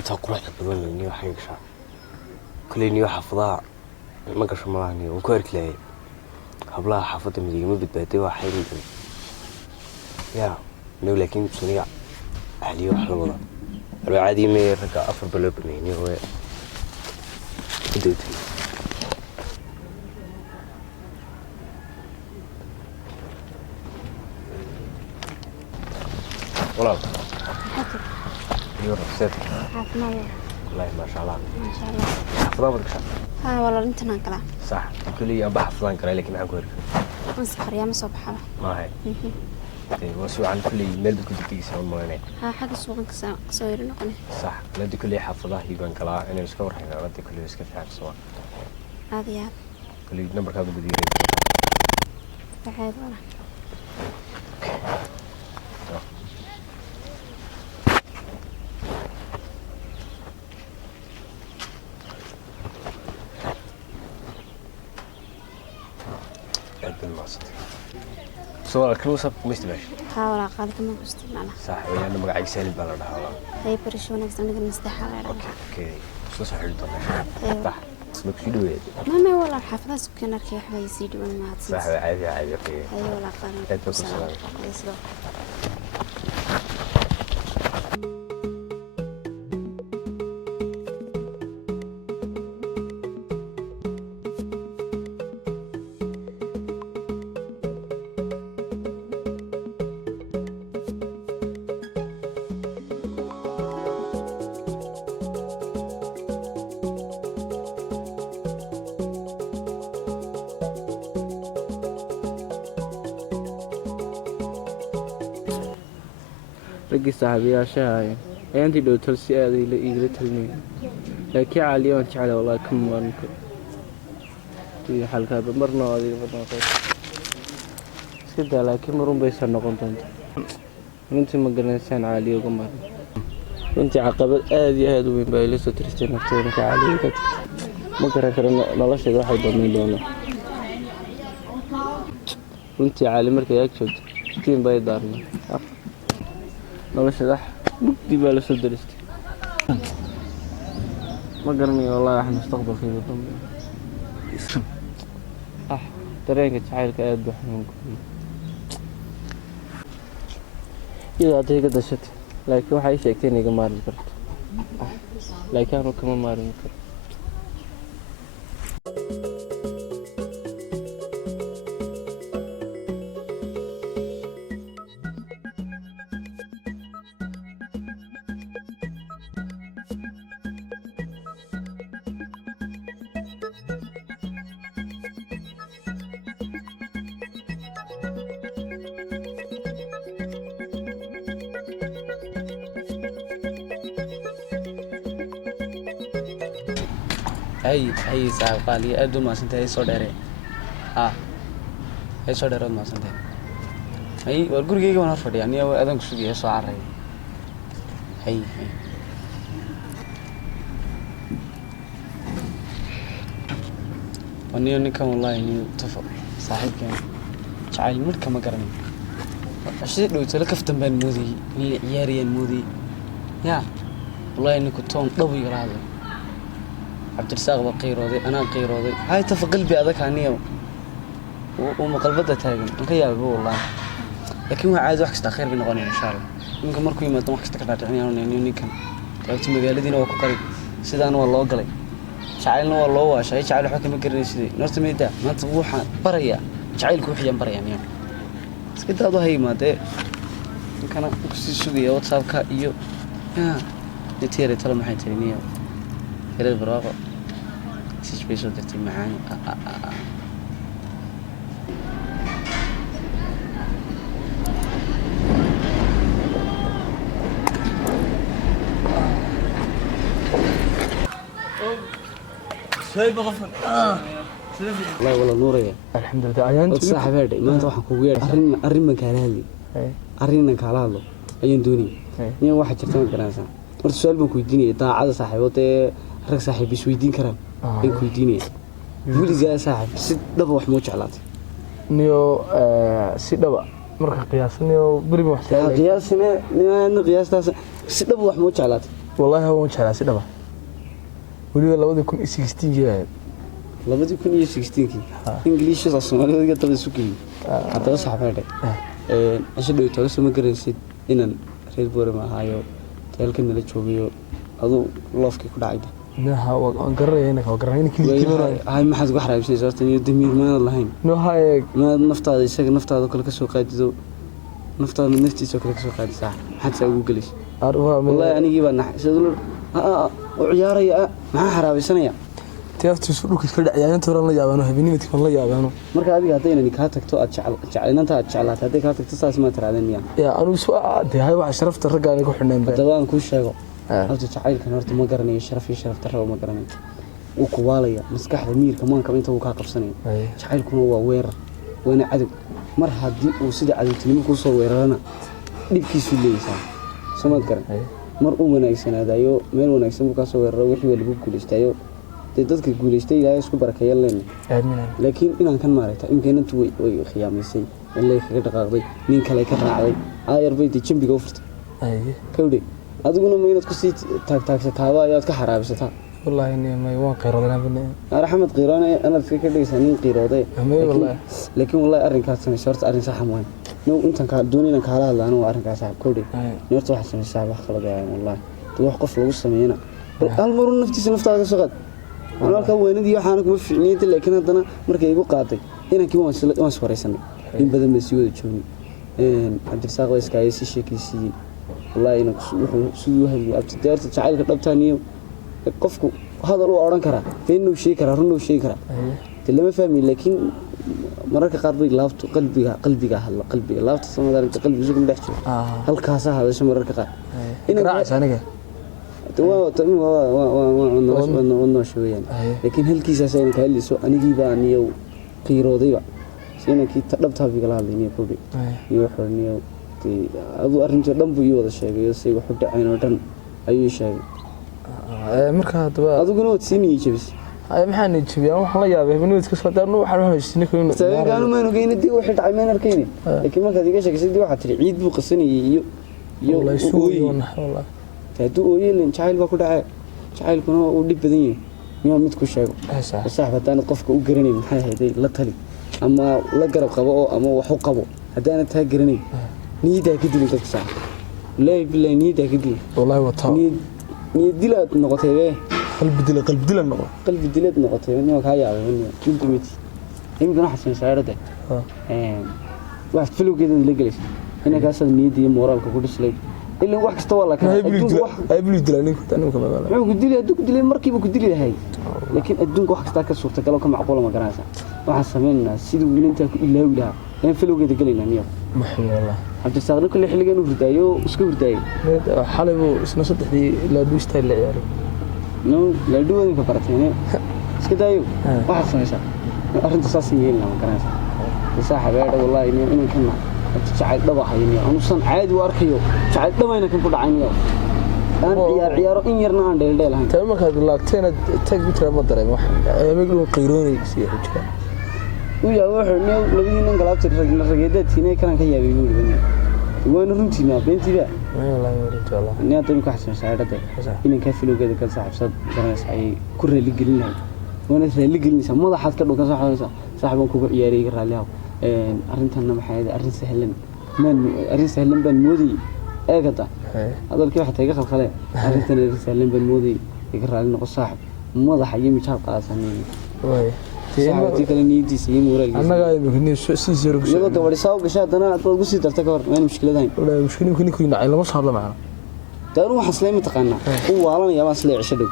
تقرأ بدون إني حاجة شعر كل إني حافظها ما قش ملاني وكورك لي قبلها حافظت مدي ما بتبهدي واحد يا نو لكن بسنيع عليه وحلوة العادي ما يرجع أفر بلوبني يعني هو بديتي والله يورو سيف عافنا والله ما شاء الله ما شاء الله حفظها بدك شعر ها والله انت ناقلا صح كل لي أبى حفظان كراي لكن عقورك مسخر يا مصباح ما هي وسوي عن كل ميل بكل تيجي سوون مالين ها حق سوق كسوير نقني صح لدي كل حفظها يبان كلا أنا مسكور حين لدي كل يسكت حاجة سوا هذه هذا كل نمبر كابو بديري بعد ولا بالمقصد صور الكلوسب مستمش ها ولا قال كم قصتي معنا صح ويانا مقعد سالم بلد هذا هي بريشونك زنق المستحى اوكي صح حلو طبعا صح اسمك شو دويت ما ولا حافظه سكن اركي حبا يزيد وانا ما صح عادي اوكي هي ولا قال انت السلام رجع صاحبي يا شاي عندي لو تلسي هذه اللي يقتلني لكن علي وانت على والله كم مرة في حلقة هذا مرنا هذه مرنا كده لكن مرون بيصير نقطة انت ما قلنا سان عالي وقمر انت عقبت هذه وين بايلس وترستين نفتونك عالي كده ما قرأ كرنا نلاش واحد ضمن لونه انت عالي مركي يكشف تين بايدارنا nolosha mugdi baa la soo daristay ma garanayo wallahi wax mustaqbalkayga dambe dareenka jacaylka aad buu xanuun ku yahay iyadoo hadday iga dashatay laakiin waxay sheegtay inay iga maarmi karto laakiin anu kama maarmi karo هي صاحب قالي أدو ما سنتهي صدره هي صدره ما سنتهي هي والقرق يجي وانا فرد يعني هو أذن كشدي صار هي وني كم والله إني تفق صاحب كان شعال مرك ما قرني أشيء لو تلقفت بين مودي عياري مودي يا والله إني كنت توم طبي هذا عبد الرزاق وقيرودي أنا قيرودي هاي تفق قلبي هذاك عنيو ومقلبته تاجن مخيا والله لكن هو عايز واحد خير بنغني إن شاء الله يمكن مركو يما تما حكتك راجعني أنا يعني كان قلت مقالدين وكو قريب سيدان والله قلي شعيلنا والله واش شعيل حكم قرني سيدي نرت ميدا ما تروح بريا شعيل كوحيا بريا يعني سكت هذا هي ما ده كان كسي سوقي واتساب كا إيو نتيري ترى ما حيتريني كده برافو سيش بيسو درتي معاني شوي بغفر والله والله نورية الحمد لله أنت صاحب هذا ما أنت واحد كوير أرين من كلامي أرين من كلامه أين دوني مين واحد شفتنا كلامه ورد سؤال بكويديني تا عاد صاحبته رك صاحب بيسويدين كرام إن كويديني ولي جاي صاحب ست دبا wax muu jeclaatay niyo si dhaba marka qiyaasniyo bari wax qiyaasna qiyaastaas si dhaba wax muu jeclaatay والله هو جعل سيدبا ولي 2016 جاء 2016 English Soomaaliga tabada sukii hadda saxaafada asha dhow taga soo magaraysid inaan reer boorama ahayo teelkan la joogiyo adu loofkii ku dhacay نها وقررينا وقررينا كل هاي ما حد وحرا بشي صارت دمير ما لهين نو هاي ما نفطاده isaga naftaada kale ka soo qaadido naftaada naftiisa kale ka soo qaadi sax maxad sa ugu galish wallahi anigi baa naxay sidoo oo ciyaaraya ma xaraabaysanaya تيافتي سلوك كل عيان ترى لا يابانو habeenimid kan la yaabaano marka adiga hadayna ka tagto aad jecelaanta aad jecelaata haday ka tagto saas ma tiraadeen miya ya anu soo aad hay wax sharafta ragga ku xidhnaan baa dadaan ku sheego horta jacaylkan horta ma garanayo sharafta rabo ma garanayo uu ku waalaya maskaxda miirka maanka inta uu ka qabsanayo jacaylkuna waa weerar wana cadab mar hadii uu sida cadabtinimo ku soo weerarana dhibkiisu leeyahay samad garan mar uu wanaagsanaadayo meel wanaagsan uu ka soo weeraro wixii lagu guuleystayo dadka guuleystay ilaahay isku barakeeyay leen aamin laakiin inaan kan maarayta imkeenantu way khiyaamaysay ilaahay kaga dhaqaaqday nin kale ka raacday ayar bay jambiga u furtay kawdhay adiguna ma inaad ku sii taagtaagsataa ayaad ka xaraabsataa wallahi ma waan qeyradana bane Ahmed qeyrane ana iska ka dhigaysan nin qeyrooday laakiin wallahi arrinkaas sanay short arrin sax ma no intan ka doonayna ka hadlaan oo arrinkaas sax kawdhay neerto wax sanaysaa wax kala gaay wallahi wax qof lagu sameeyana hal mar naftiisa naftaada soo qad marka weynadii waxaan ku fiicniyay laakiin haddana markay igu qaaday inankii waan iswaraysanay in badan ma sii wada joogin Cabdirsaaq way iska aysi sheekaysiin wallahi inuu sidoo hadii abtidaarta jacaylka dhabtaaniyo qofku hadal uu oran kara inuu sheey kara runuu sheey kara lama fahmi laakiin mararka qaar bay laabto qalbiga laabto Soomaaliga qalbiga ku dhex jiro halkaas hadasho mararka qaar inuu raacaniga waa shooyaan laakiin halkiisa soo ka heliso anigii baan iyo qiiroodayba siinakii dhabta biga la hadlayay koobi iyo xorniyo adu arrinta dhan buu wada sheegay si wax u dhacay oo dhan ayuu sheegay marka hadaba aduguna wad siinay jabis ay maxaan jabiyaan wax la yaabay habeenimid ka soo daano waxaan haysan karin saagaanu ma nugeynadii wax dhacay ma arkayni laakiin marka adiga sheegaysidii waxa tiri ciid buu qasanayay iyo wallahi taadu oo yeelin jacayl baa ku dhacay jacaylkuna uu dhib badan yahay niyo mid ku sheego saaxiibadana qofka u garanay maxay hayday la tali ama la garab qabo ama wax u qabo hadana taa garanay niyada ka dilay dadka sax lay bilay niyada ka dilay wallahi wata niyad dilaad noqotay qalbi dilad noqotay niyo ka yaabay niyo dumiti imkana xasan saarada wax filowgeeda la galay inaga asad niyadii moraalka ku dhislay ilaa wax kasta wala ka ay bulu dilaan inta kama mala wuxuu dilay markiiba ku dilay laakiin adduunka wax kasta ka suurta gal oo ka macquul ma garanaysa waxa sameeynaa sidii wiilinta ku ilaawi lahaa in filowgeeda galayna niyo maxaa Cabdirsaaq kulli xilligan uu hurdaayo isku hurdaayo xalay isna saddexdii la dhuustay la ciyaaray no la dhuwada ka bartay iska daayo waxa sameeysa arrinta saas yeelna ma garanaysa saaxiibada wallahi inaan kana jacayl dhaba hayniyo anu san caadi u arkayo jacayl dhabayna kan ku dhacayniyo aan ciyaaro in yarna aan dheeldheelahayn tan markaad laagteena tag u tira ma dareemo wax ayagoo qeyroonay si xujaa wuxuu labadiina galaabta rageeda tiinay kan ka yaabay waan runtiina beentiba wallahi wallahi niya tan ka xasan saarada inaan ka filowgeeda ka saxibsad garanaysa ay ku reeli gelinahay wana reeli gelinaysa madaxaad ka dhuka saaxiibaan kugu ciyaarey raaliyaha arrintan maxay arrin sahlan baan moodi eegada hadalkii waxa taga khalkhale arrintan arrin sahlan baan moodi iga raali noqo saaxib madaxa iyo mijaab qaadsanay way saaxibtii kale niidiisa iyo mooraalkiisa annaga ay bixinay si zero iyadoo gabadhi saaw gashaa dana aad ugu sii darta ka hor ma mushkiladayn wallahi mushkilin ku nacay lama saadla macna taan waxa sleema taqaana uu waalanaya ma slee cisho dhow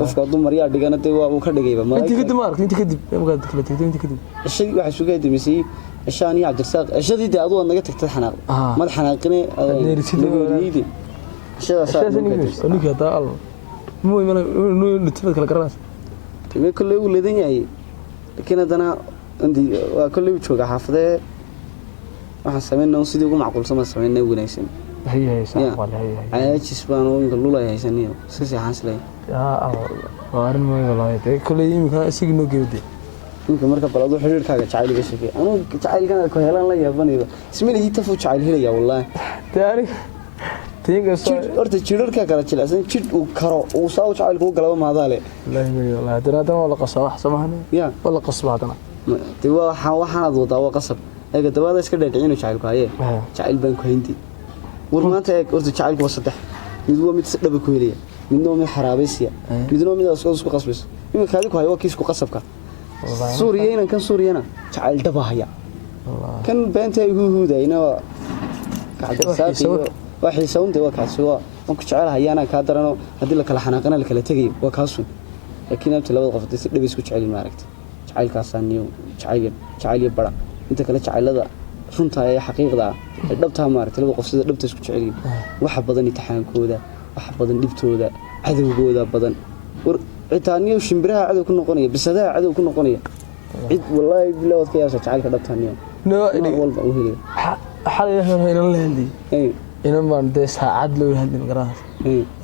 qofka dumar yaa dhigana waa uu ka dhigayba ma inta kadib mark inta kadib ma kala tagtay inta kadib shay waxa sugaa dimisay ashaan iyo Cabdirsaaq ashadii aad wad naga tagtay xanaaq mad xanaaqine neerisidii aniga daal muu imana nutibad kala garanaysa time kulay uu leedan yahay laakiin hadana waa kulay jooga xaafadee waxa sameeyay sidii ugu macquulsan ma sameeyay wanaagsan هي صح ولا هي عايش بانو يقولوا له هيسنيو سيسي حاسلay وارن ما والله كل يوم كان اسيغنو geewde inka marka baladu xiriirkaaga jacayliga shaqay anu jacaylkan ku helan la yaabanaydo ismina hita fu jacayl helaya wallahi taari tiinga soo horta jirarka kala jilicsan jid uu karo uu saa u jacaylku u galaba maadaale la daraadana wala qasab wax samahan ya wala qasbaadana tiwa waxaad wadaa waa qasab eega dabada iska dhaadhicin jacaylku haye jacayl baan ku haynti war maanta eeg horta jacaylku waa saddex mid waa mid dhaba ku heliya midna waa mid xaraabaysiya midna waa mid isku qasbayso iminka adigu hayo waa kiisku qasabka Suuriyeena kan Suuriyana jacayl dhaba haya kan beenta ay huudayna waa kacabsaafiyo waxay sawnta waa kaasoo aan ku jecelahay ana ka darano hadii la kala xanaaqana la kala tagay waa kaasun laakiin abti labada qof si dhab isku jecel ma aragtay jacaylkaasaan iyo jacayl bara inta kale jacaylada runta ay xaqiiqda ay dhabta ma aragtay labada qof sida dhabta isku jecel wax badan intixaankooda wax badan dhibtooda cadawgooda badan war citaaniyo shimbiraha cadow ku noqonaya bisadaha cadow ku noqonaya cid wallahi bilawad ka yaasha jacaylka dhabtaaniyo no walba u helay xal inaan la hadlay inaan baan de saacad loo hadlay magaraas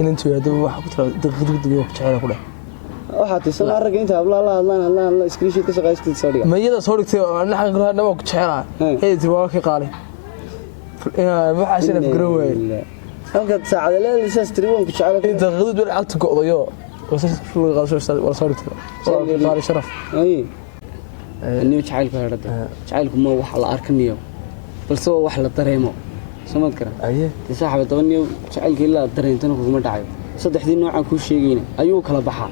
inaan tuyaado wax ku tira daqiiqad ku jecel ku dhax waxa tii aragga inta habla la hadlaan screenshot ka shaqaystay soo dhiga mayada soo dhigtay aan xaq raadna waa ku jecelahay heedi waa ka qaalay waxa sina fikro way halka saacad la lisaas tiriwan ku jecelahay daqiiqad wal cagta go'dayo wasas fuul qaasho wala soo dhigtay waa qaali sharaf niyo jacaylku heerada jacaylku ma wax la arkanayo balse wax la dareemo samad kara aye saaxiib dabaniyo jacaylka ilaa dareentana kuma dhacayo saddexdii noocan ku sheegayna ayuu kala baxaa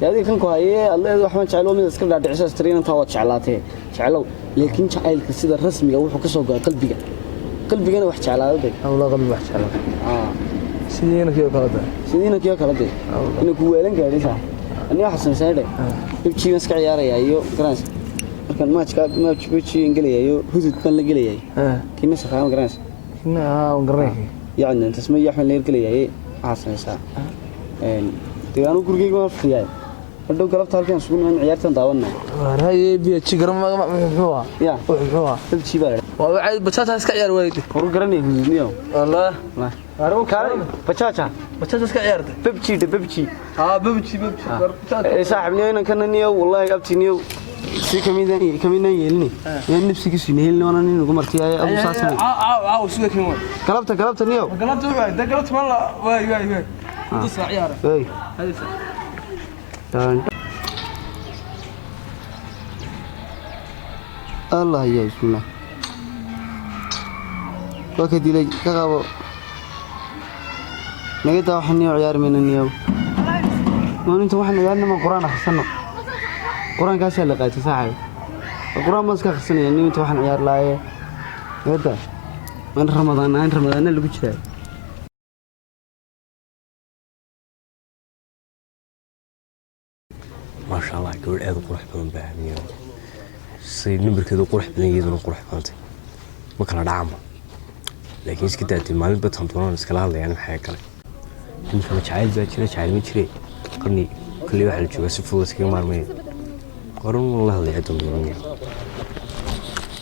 taadi kan ku hayay Allah waxaan jecel oo mid iska dhaadhicisa streena taa wad jeclaatay jeclow laakiin jacaylka sida rasmiga wuxuu ka soo go'ay qalbigana wax jeclaaday Allah qalbi wax jeclaaday sidiina kiyo kala day inuu ku weelan gaadhisa aniga xasan saade ibjiin iska ciyaaraya iyo grans markan match ingaliyayo hudud ban la gelayay kiina saxaan grans kiina garay يعني أنت اسمه يحمل لير كليه إيه عاصمة ساعة تيجانو كرجي ما فيها بدو قلبت هالكين سكون من عيارتنا داونا هاي بيتشي قرم ما محوها يا محوها تبتشي بقى وعاد بتشاتا اسك عيار وايد هو قرني هزنيو والله ما أروح كاري بتشاتا اسك عيارته ببتشي ببتشي ببتشي صاحبني أنا كنا نيو والله قبتي نيو si kamina yeelni yaan nafsigiisu yeelni wana nin ugu martiyay abu saasan sida kan way galabta niyo galabta ma la way inta saa ciyaara hadisa tan Allah ya isuna waka dilay ka qabo naga taa waxaan niyo ciyaar meena maalinta waxaan ciyaarnaa quraan akhrisano قرآن كاسة لقيت ساعة القرآن ما سكخ سنة يعني أنت واحد عيار لايه هذا من رمضان اللي بيجي ما شاء الله قول هذا قرح بدن بعمية سي نمبر كذا قرح بدن يدون قرح بدنتي ما كان دعمه لكن إيش كده المال بتهم طبعا إسكالها اللي يعني حاجة كله مش متشعل زي كذا شعل متشري قرني كل واحد يشوف سفوس كي مارمي قرن والله اللي عندهم